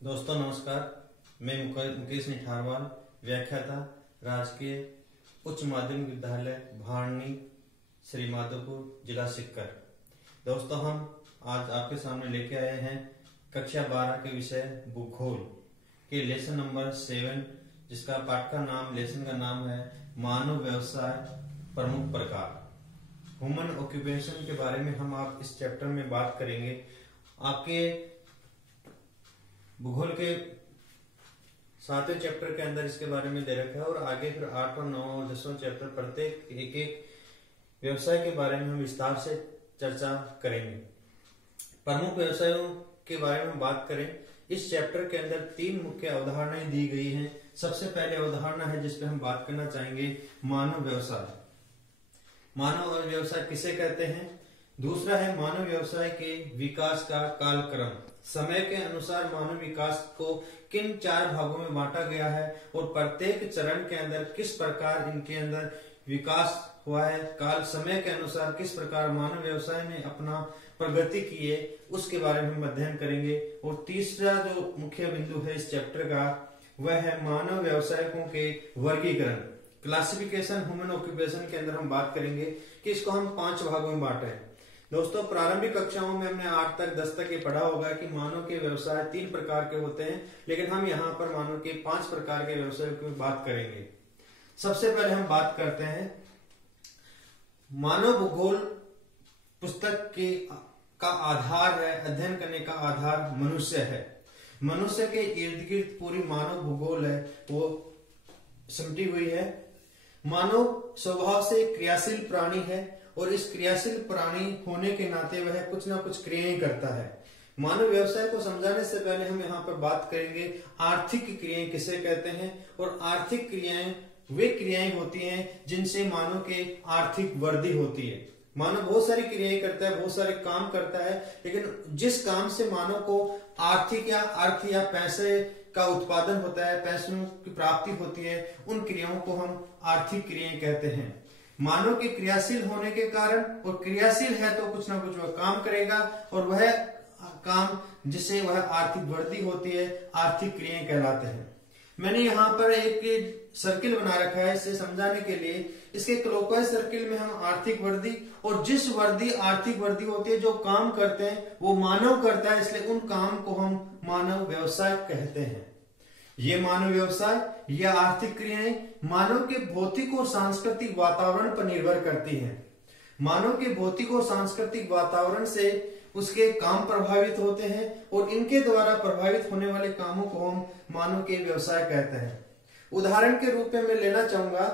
दोस्तों नमस्कार। मैं मुकेश निठारवाल, व्याख्याता, राजकीय उच्च माध्यमिक विद्यालय भारनी, श्री माधोपुर, जिला सीकर। दोस्तों हम आज आपके सामने लेके आए हैं कक्षा 12 के विषय भूगोल के लेसन नंबर 7, जिसका पाठ का नाम, लेसन का नाम है मानव व्यवसाय प्रमुख प्रकार, ह्यूमन ऑक्यूपेशन के बारे में हम आप इस चैप्टर में बात करेंगे। आपके भूगोल के 7वें चैप्टर के अंदर इसके बारे में दे रखा है और आगे फिर 8वां, 9वां और 10वां चैप्टर प्रत्येक एक एक व्यवसाय के बारे में हम विस्तार से चर्चा करेंगे। प्रमुख व्यवसायों के बारे में बात करें, इस चैप्टर के अंदर 3 मुख्य अवधारणाएं दी गई हैं। सबसे पहले अवधारणा है जिस पे हम बात करना चाहेंगे, मानव व्यवसाय। मानव व्यवसाय किसे कहते हैं? दूसरा है मानव व्यवसाय के विकास का कालक्रम। समय के अनुसार मानव विकास को किन 4 भागों में बांटा गया है और प्रत्येक चरण के अंदर किस प्रकार इनके अंदर विकास हुआ है, काल समय के अनुसार किस प्रकार मानव व्यवसाय ने अपना प्रगति की है, उसके बारे में हम अध्ययन करेंगे। और तीसरा जो मुख्य बिंदु है इस चैप्टर का, वह है मानव व्यवसायिकों के वर्गीकरण, क्लासिफिकेशन ह्यूमन ऑक्यूपेशन के अंदर हम बात करेंगे कि इसको हम 5 भागों में बांटे हैं। दोस्तों प्रारंभिक कक्षाओं में हमने 8 तक 10 तक ये पढ़ा होगा कि मानव के व्यवसाय 3 प्रकार के होते हैं, लेकिन हम यहाँ पर मानव के 5 प्रकार के व्यवसायों की बात करेंगे। सबसे पहले हम बात करते हैं मानव भूगोल पुस्तक के का आधार है, अध्ययन करने का आधार मनुष्य है। मनुष्य के इर्द गिर्द पूरी मानव भूगोल है वो सिमटी हुई है। मानव स्वभाव से क्रियाशील प्राणी है और इस क्रियाशील प्राणी होने के नाते वह कुछ ना कुछ क्रियाएं करता है। मानव व्यवसाय को समझाने से पहले हम यहाँ पर बात करेंगे आर्थिक क्रियाएं किसे कहते हैं। और आर्थिक क्रियाएं वे क्रियाएं होती हैं जिनसे मानव के आर्थिक वृद्धि होती है। मानव बहुत सारी क्रियाएं करता है, बहुत सारे काम करता है, लेकिन जिस काम से मानव को आर्थिक या अर्थ या पैसे का उत्पादन होता है, पैसों की प्राप्ति होती है, उन क्रियाओं को हम आर्थिक क्रियाएं कहते हैं। मानव के क्रियाशील होने के कारण, और क्रियाशील है तो कुछ ना कुछ वह काम करेगा और वह काम जिससे वह आर्थिक वृद्धि होती है, आर्थिक क्रियाएं कहलाते हैं। मैंने यहाँ पर एक सर्किल बना रखा है इसे समझाने के लिए। इसके क्लॉकवाइज सर्किल में हम आर्थिक वृद्धि, और जिस वृद्धि आर्थिक वृद्धि होती है, जो काम करते हैं वो मानव करता है, इसलिए उन काम को हम मानव व्यवसाय कहते हैं। ये मानव व्यवसाय या आर्थिक क्रियाएं मानव के भौतिक और सांस्कृतिक वातावरण पर निर्भर करती हैं। मानव के भौतिक और सांस्कृतिक वातावरण से उसके काम प्रभावित होते हैं और इनके द्वारा प्रभावित होने वाले कामों को हम मानव के व्यवसाय कहते हैं। उदाहरण के रूप में मैं लेना चाहूंगा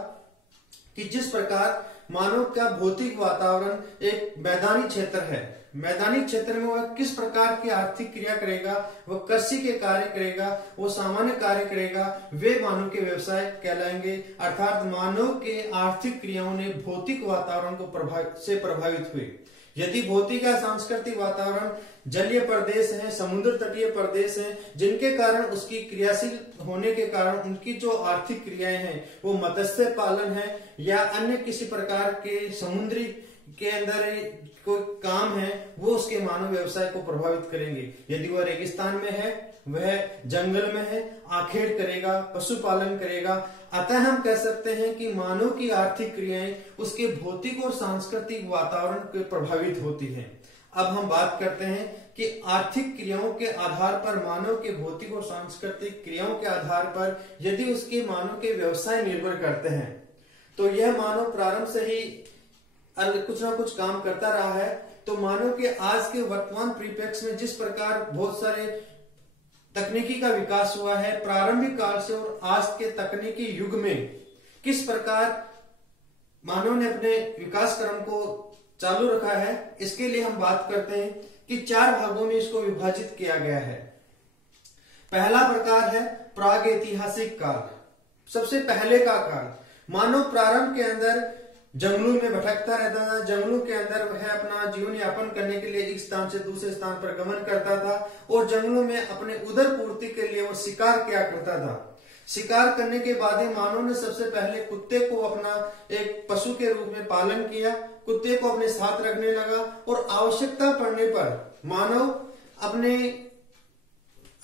कि जिस प्रकार मानव का भौतिक वातावरण एक मैदानी क्षेत्र है, मैदानी क्षेत्र में वह किस प्रकार की आर्थिक क्रिया करेगा, वह कृषि के कार्य करेगा, वो सामान्य कार्य करेगा, वे मानव के व्यवसाय कहलाएंगे। अर्थात मानव के आर्थिक क्रियाओं ने भौतिक वातावरण को प्रभावित हुए। यदि भौतिक या सांस्कृतिक वातावरण जलीय प्रदेश है, समुद्र तटीय प्रदेश है, जिनके कारण उसकी क्रियाशील होने के कारण उनकी जो आर्थिक क्रियाएं हैं वो मत्स्य पालन है या अन्य किसी प्रकार के समुद्री के अंदर कोई काम है, वो उसके मानव व्यवसाय को प्रभावित करेंगे। यदि वह रेगिस्तान में है, वह जंगल में है, आखेट करेगा, पशुपालन करेगा। अतः हम कह सकते हैं कि मानव की आर्थिक क्रियाएं उसके भौतिक और सांस्कृतिक वातावरण के प्रभावित होती हैं। अब हम बात करते हैं कि आर्थिक क्रियाओं के आधार पर, मानव के भौतिक और सांस्कृतिक क्रियाओं के आधार पर यदि उसके मानव के व्यवसाय निर्भर करते हैं, तो यह मानव प्रारंभ से ही कुछ ना कुछ काम करता रहा है। तो मानव के आज के वर्तमान परिप्रेक्ष्य में जिस प्रकार बहुत सारे तकनीकी का विकास हुआ है, प्रारंभिक काल से और आज के तकनीकी युग में किस प्रकार मानव ने अपने विकास क्रम को चालू रखा है, इसके लिए हम बात करते हैं कि 4 भागों में इसको विभाजित किया गया है। पहला प्रकार है प्रागैतिहासिक काल, सबसे पहले का काल। मानव प्रारंभ के अंदर जंगलों में भटकता रहता था, जंगलों के अंदर वह अपना जीवन यापन करने के लिए एक स्थान से दूसरे स्थान पर गमन करता था और जंगलों में अपने उदर पूर्ति के लिए वो शिकार किया करता था। शिकार करने के बाद ही मानव ने सबसे पहले कुत्ते को अपना एक पशु के रूप में पालन किया, कुत्ते को अपने साथ रखने लगा और आवश्यकता पड़ने पर मानव अपने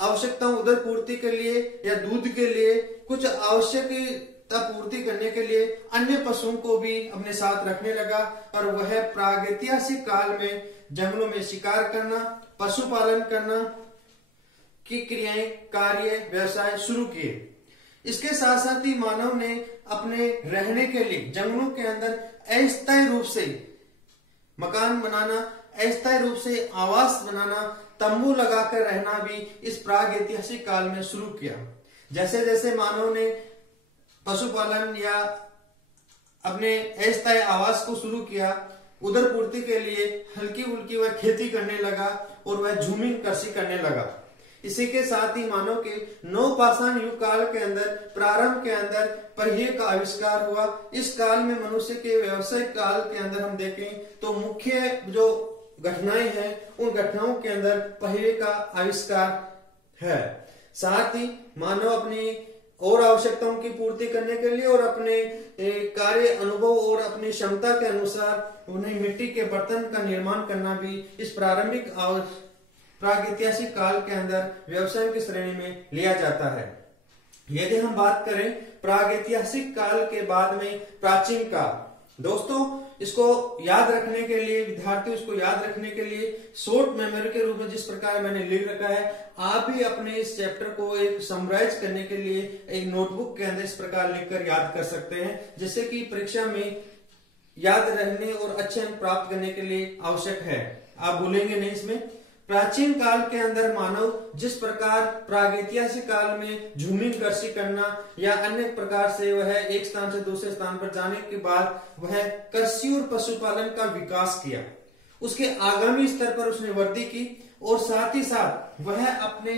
आवश्यकताओं उदर पूर्ति के लिए या दूध के लिए, कुछ आवश्यकता पूर्ति करने के लिए अन्य पशुओं को भी अपने साथ रखने लगा और वह प्रागैतिहासिक काल में जंगलों में शिकार करना, पशुपालन करना की क्रियाएं, कार्य, व्यवसाय शुरू किए। इसके साथ साथ ही मानव ने अपने रहने के लिए जंगलों के अंदर अस्थायी रूप से मकान बनाना, अस्थायी रूप से आवास बनाना, तंबू लगाकर रहना भी इस प्रागैतिहासिक काल में शुरू किया। जैसे जैसे मानव ने पशुपालन या अपने अस्थायी आवास को शुरू किया, उदर पूर्ति के लिए हल्की फुल्की वह खेती करने लगा और वह झूमिंग कृषि करने लगा। इसी के साथ ही मानव के नवपाषाण युग काल के अंदर, प्रारंभ के अंदर पहिए का आविष्कार हुआ। इस काल में मनुष्य के व्यवसायिक काल के अंदर हम देखें तो मुख्य जो घटनाएं हैं, उन घटनाओं के अंदर पहिए का आविष्कार है। साथ ही मानव अपनी और आवश्यकताओं की पूर्ति करने के लिए और अपने कार्य, अनुभव और अपनी क्षमता के अनुसार उन्हें मिट्टी के बर्तन का निर्माण करना भी इस प्रागैतिहासिक काल के अंदर व्यवसाय की श्रेणी में लिया जाता है। यदि हम बात करें प्रागैतिहासिक काल के बाद में प्राचीन काल, दोस्तों इसको याद रखने के लिए, विद्यार्थी उसको याद रखने के लिए शॉर्ट मेमोरी के रूप में जिस प्रकार मैंने लिख रखा है, आप भी अपने इस चैप्टर को एक समराइज करने के लिए एक नोटबुक के अंदर इस प्रकार लिखकर याद कर सकते हैं, जिससे कि परीक्षा में याद रहने और अच्छे अंक प्राप्त करने के लिए आवश्यक है। आप भूलेंगे नहीं इसमें। प्राचीन काल के अंदर मानव जिस प्रकार प्रागैतिहासिक काल में झूमिंग कृषि करना या अन्य प्रकार से वह एक स्थान से दूसरे स्थान पर जाने के बाद वह कृषि और पशुपालन का विकास किया, उसके आगामी स्तर पर उसने वृद्धि की और साथ ही साथ वह अपने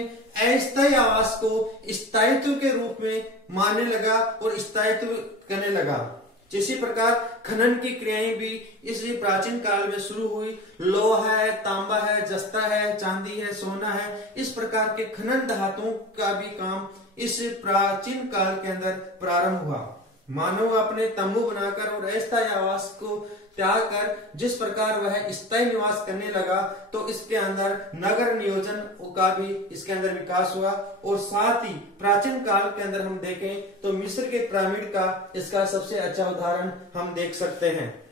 अस्थायी आवास को स्थायित्व के रूप में मानने लगा और स्थायित्व करने लगा। इसी प्रकार खनन की क्रियाएं भी इस प्राचीन काल में शुरू हुई। लोहा है, तांबा है, जस्ता है, चांदी है, सोना है, इस प्रकार के खनन धातुओं का भी काम इस प्राचीन काल के अंदर प्रारंभ हुआ। मानव अपने तंबू बनाकर और अस्थायी आवास को त्याग कर जिस प्रकार वह स्थायी निवास करने लगा, तो इसके अंदर नगर नियोजन का भी इसके अंदर विकास हुआ। और साथ ही प्राचीन काल के अंदर हम देखें तो मिस्र के पिरामिड का इसका सबसे अच्छा उदाहरण हम देख सकते हैं।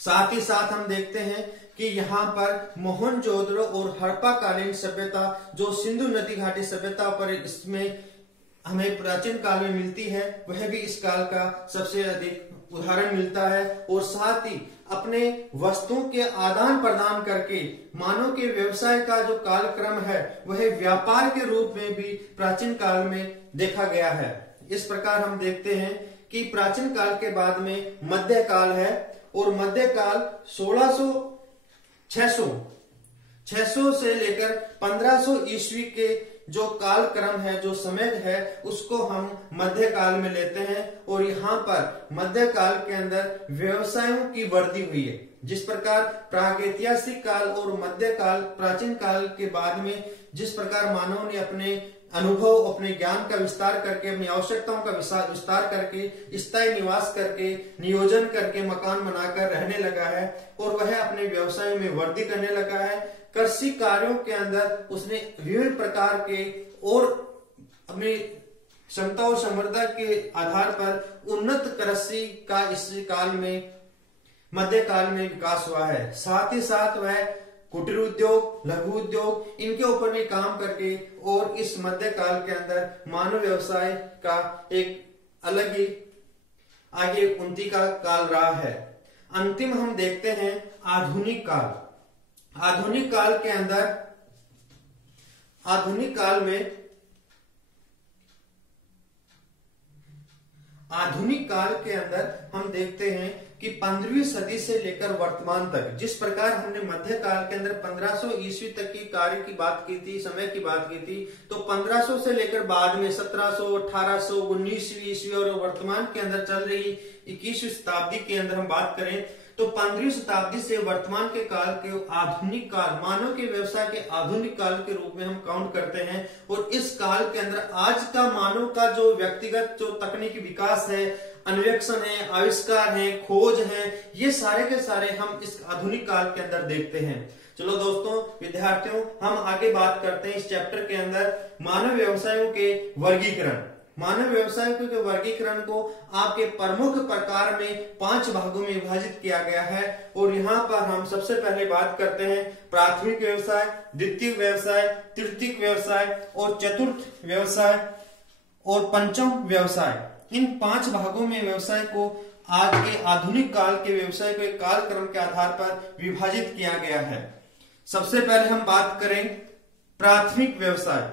साथ ही साथ हम देखते हैं कि यहाँ पर मोहनजोदड़ो और हड़प्पा कालीन सभ्यता जो सिंधु नदी घाटी सभ्यता पर इसमें हमें प्राचीन काल में मिलती है, वह भी इस काल का सबसे अधिक उदाहरण मिलता है। और साथ ही अपने वस्तुओं के आदान प्रदान करके मानव के व्यवसाय का जो कालक्रम है वह व्यापार के रूप में भी प्राचीन काल में देखा गया है। इस प्रकार हम देखते हैं कि प्राचीन काल के बाद में मध्य काल है और मध्य काल 600 से लेकर 1500 ईस्वी के जो कालक्रम है, जो समय है, उसको हम मध्य काल में लेते हैं। और यहाँ पर मध्य काल के अंदर व्यवसायों की वृद्धि हुई है। जिस प्रकार प्रागैतिहासिक काल और मध्य काल, प्राचीन काल के बाद में जिस प्रकार मानव ने अपने अनुभव, अपने ज्ञान का विस्तार करके, अपनी आवश्यकताओं का विस्तार करके, स्थायी निवास करके, नियोजन करके मकान बनाकर रहने लगा है और वह अपने व्यवसाय में वृद्धि करने लगा है। कृषि कार्यों के अंदर उसने विभिन्न प्रकार के और अपनी क्षमता और समर्था के आधार पर उन्नत कृषि का इस काल में, मध्य काल में विकास हुआ है। साथ ही साथ वह कुटीर उद्योग, लघु उद्योग, इनके ऊपर भी काम करके और इस मध्य काल के अंदर मानव व्यवसाय का एक अलग ही आगे उन्नति का काल रहा है। अंतिम हम देखते हैं आधुनिक काल। आधुनिक काल के अंदर, आधुनिक काल के अंदर हम देखते हैं कि 15वीं सदी से लेकर वर्तमान तक, जिस प्रकार हमने मध्य काल के अंदर 1500 ईस्वी तक की कार्य की बात की थी, समय की बात की थी, तो 1500 से लेकर बाद में 1700, 1800, 19वीं ईस्वी और वर्तमान के अंदर चल रही 21वीं शताब्दी के अंदर हम बात करें तो 15वीं शताब्दी से वर्तमान के काल के आधुनिक काल, मानव के व्यवसाय के आधुनिक काल के रूप में हम काउंट करते हैं। और इस काल के अंदर आज का मानव का जो व्यक्तिगत जो तकनीकी विकास है, अन्वेषण है, आविष्कार है, खोज है, ये सारे के सारे हम इस आधुनिक काल के अंदर देखते हैं। चलो दोस्तों विद्यार्थियों, हम आगे बात करते हैं इस चैप्टर के अंदर मानव व्यवसायों के वर्गीकरण। मानव व्यवसाय के वर्गीकरण को आपके प्रमुख प्रकार में 5 भागों में विभाजित किया गया है। और यहाँ पर हम सबसे पहले बात करते हैं प्राथमिक व्यवसाय, द्वितीय व्यवसाय, तृतीय व्यवसाय और चतुर्थ व्यवसाय और पंचम व्यवसाय। इन 5 भागों में व्यवसाय को आज के आधुनिक काल के व्यवसाय को एक कालक्रम के आधार पर विभाजित किया गया है। सबसे पहले हम बात करें प्राथमिक व्यवसाय।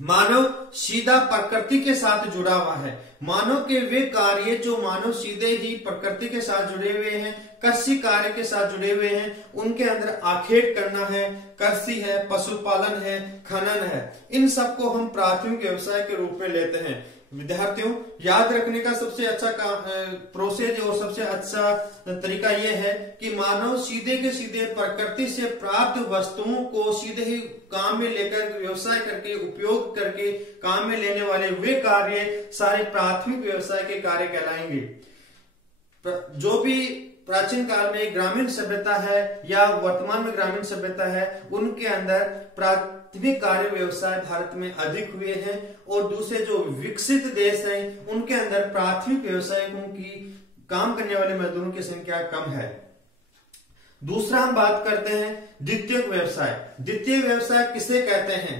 मानव सीधा प्रकृति के साथ जुड़ा हुआ है। मानव के वे कार्य जो मानव सीधे ही प्रकृति के साथ जुड़े हुए हैं, कृषि कार्य के साथ जुड़े हुए हैं, उनके अंदर आखेट करना है, कृषि है, पशुपालन है, खनन है, इन सबको हम प्राथमिक व्यवसाय के रूप में लेते हैं। विद्यार्थियों, याद रखने का सबसे अच्छा प्रोसेस और सबसे अच्छा तरीका यह है कि मानव सीधे के सीधे प्रकृति से प्राप्त वस्तुओं को सीधे ही काम में लेकर व्यवसाय करके उपयोग करके काम में लेने वाले वे कार्य सारे प्राथमिक व्यवसाय के कार्य कहलाएंगे। जो भी प्राचीन काल में ग्रामीण सभ्यता है या वर्तमान में ग्रामीण सभ्यता है, उनके अंदर प्राथमिक कार्य व्यवसाय भारत में अधिक हुए हैं और दूसरे जो विकसित देश हैं उनके अंदर प्राथमिक व्यवसायियों की काम करने वाले मजदूरों की संख्या कम है। दूसरा हम बात करते हैं द्वितीय व्यवसाय। द्वितीय व्यवसाय किसे कहते हैं?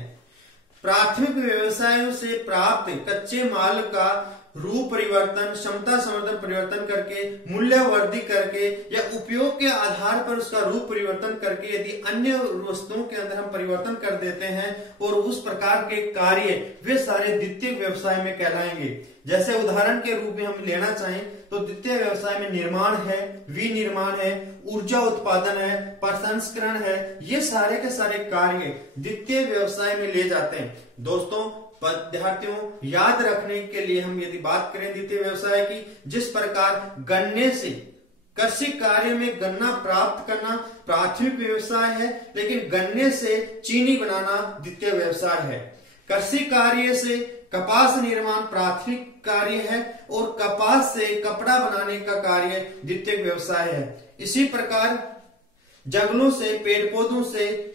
प्राथमिक व्यवसायों से प्राप्त कच्चे माल का रूप परिवर्तन, क्षमता संवर्धन परिवर्तन करके, मूल्य वृद्धि करके या उपयोग के आधार पर उसका रूप परिवर्तन करके यदि अन्य वस्तुओं के अंदर हम परिवर्तन कर देते हैं और उस प्रकार के कार्य वे सारे द्वितीय व्यवसाय में कहलाएंगे। जैसे उदाहरण के रूप में हम लेना चाहें तो द्वितीय व्यवसाय में निर्माण है, विनिर्माण है, ऊर्जा उत्पादन है, प्रसंस्करण है, ये सारे के सारे कार्य द्वितीय व्यवसाय में ले जाते हैं। दोस्तों विद्यार्थियों, याद रखने के लिए हम यदि बात करें द्वितीय व्यवसाय की, जिस प्रकार गन्ने से कृषि कार्य में गन्ना प्राप्त करना प्राथमिक व्यवसाय है, लेकिन गन्ने से चीनी बनाना द्वितीय व्यवसाय है। कृषि कार्य से कपास निर्माण प्राथमिक कार्य है और कपास से कपड़ा बनाने का कार्य द्वितीय व्यवसाय है। इसी प्रकार जंगलों से, पेड़ पौधों से,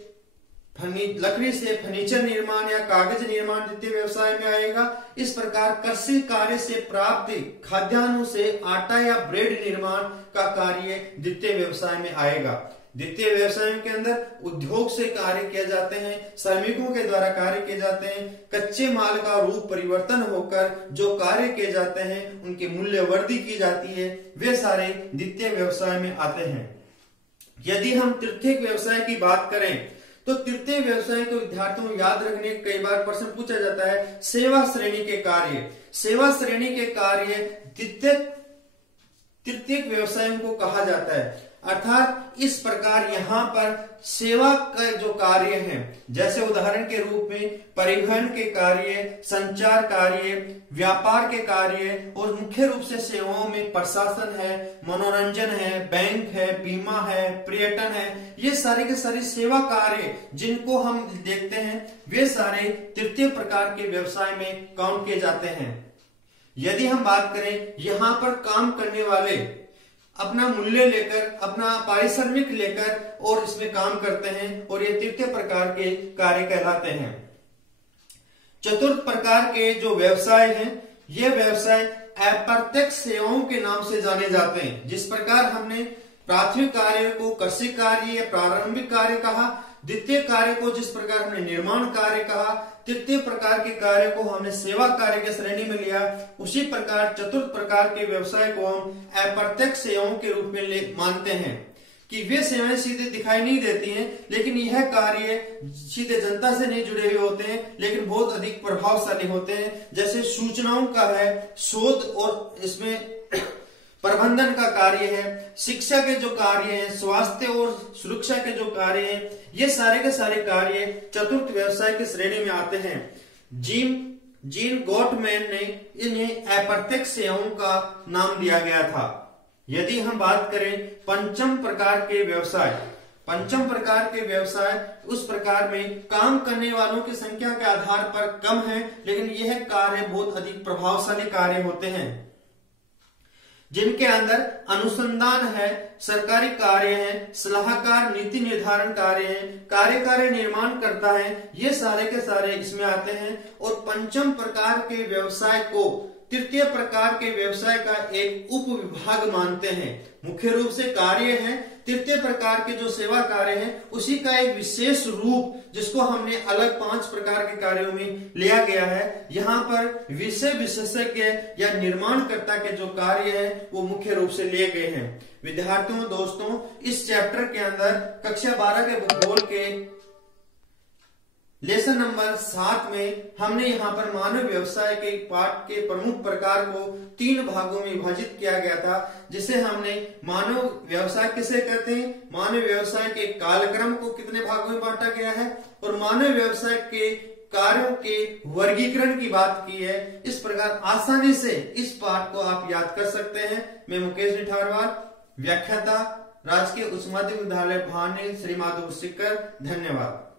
लकड़ी से फर्नीचर निर्माण या कागज निर्माण द्वितीय व्यवसाय में आएगा। इस प्रकार कृषि कार्य से प्राप्त खाद्यान्नों से आटा या ब्रेड निर्माण का कार्य द्वितीय व्यवसाय में आएगा। द्वितीय व्यवसाय के अंदर उद्योग से कार्य किए जाते हैं, श्रमिकों के द्वारा कार्य किए जाते हैं, कच्चे माल का रूप परिवर्तन होकर जो कार्य किए जाते हैं उनकी मूल्य वृद्धि की जाती है, वे सारे द्वितीय व्यवसाय में आते हैं। यदि हम तृतीय व्यवसाय की बात करें तो तृतीय व्यवसाय को विद्यार्थियों याद रखने, कई बार प्रश्न पूछा जाता है सेवा श्रेणी के कार्य। सेवा श्रेणी के कार्य तृतीय व्यवसायों को कहा जाता है। अर्थात इस प्रकार यहाँ पर सेवा का जो कार्य है, जैसे उदाहरण के रूप में परिवहन के कार्य, संचार कार्य, व्यापार के कार्य और मुख्य रूप से सेवाओं में प्रशासन है, मनोरंजन है, बैंक है, बीमा है, पर्यटन है, ये सारे के सारे सेवा कार्य जिनको हम देखते हैं वे सारे तृतीय प्रकार के व्यवसाय में काम किए जाते हैं। यदि हम बात करें यहाँ पर काम करने वाले अपना मूल्य लेकर, अपना पारिश्रमिक लेकर और इसमें काम करते हैं और ये तृतीय प्रकार के कार्य कहलाते हैं। चतुर्थ प्रकार के जो व्यवसाय हैं, ये व्यवसाय अप्रत्यक्ष सेवाओं के नाम से जाने जाते हैं। जिस प्रकार हमने प्राथमिक कार्य को कृषि कार्य या प्रारंभिक कार्य कहा, द्वितीय कार्य को जिस प्रकार हमने निर्माण कार्य कहा, तृतीय प्रकार के कार्य को हमने सेवा कार्य के श्रेणी में लिया, उसी प्रकार चतुर्थ प्रकार के व्यवसाय को हम अप्रत्यक्ष सेवाओं के रूप में मानते हैं कि वे सेवाएं सीधे दिखाई नहीं देती हैं, लेकिन यह कार्य सीधे जनता से नहीं जुड़े हुए होते हैं, लेकिन बहुत अधिक प्रभावशाली होते हैं। जैसे सूचनाओं का है, शोध और इसमें प्रबंधन का कार्य है, शिक्षा के जो कार्य हैं, स्वास्थ्य और सुरक्षा के जो कार्य हैं, ये सारे के सारे कार्य चतुर्थ व्यवसाय की श्रेणी में आते हैं। जीन गॉटमैन ने इन्हें अप्रत्यक्ष सेवाओं का नाम दिया गया था। यदि हम बात करें पंचम प्रकार के व्यवसाय, पंचम प्रकार के व्यवसाय उस प्रकार में काम करने वालों की संख्या के आधार पर कम है, लेकिन यह कार्य बहुत अधिक प्रभावशाली कार्य होते हैं। जिनके अंदर अनुसंधान है, सरकारी कार्य है, सलाहकार, नीति निर्धारण कार्य है, कार्य निर्माण करता है, ये सारे के सारे इसमें आते हैं। और पंचम प्रकार के व्यवसाय को तृतीय प्रकार के व्यवसाय का एक उप विभाग मानते हैं। मुख्य रूप से कार्य है, तृतीय प्रकार के जो सेवा कार्य हैं उसी का एक विशेष रूप जिसको हमने अलग 5 प्रकार के कार्यों में लिया गया है। यहाँ पर विषय विशेषज्ञ या निर्माणकर्ता के जो कार्य है वो मुख्य रूप से लिए गए हैं। विद्यार्थियों, दोस्तों, इस चैप्टर के अंदर कक्षा 12 के भूगोल के लेसन नंबर 7 में हमने यहाँ पर मानव व्यवसाय के पाठ के प्रमुख प्रकार को 3 भागों में विभाजित किया गया था, जिसे हमने मानव व्यवसाय किसे कहते हैं, मानव व्यवसाय के कालक्रम को कितने भागों में बांटा गया है और मानव व्यवसाय के कार्यों के वर्गीकरण की बात की है। इस प्रकार आसानी से इस पाठ को आप याद कर सकते हैं। मैं मुकेश निठारवाल, व्याख्याता, राजकीय उच्च माध्यमिक विद्यालय भानी, श्री माधव सीकर। धन्यवाद।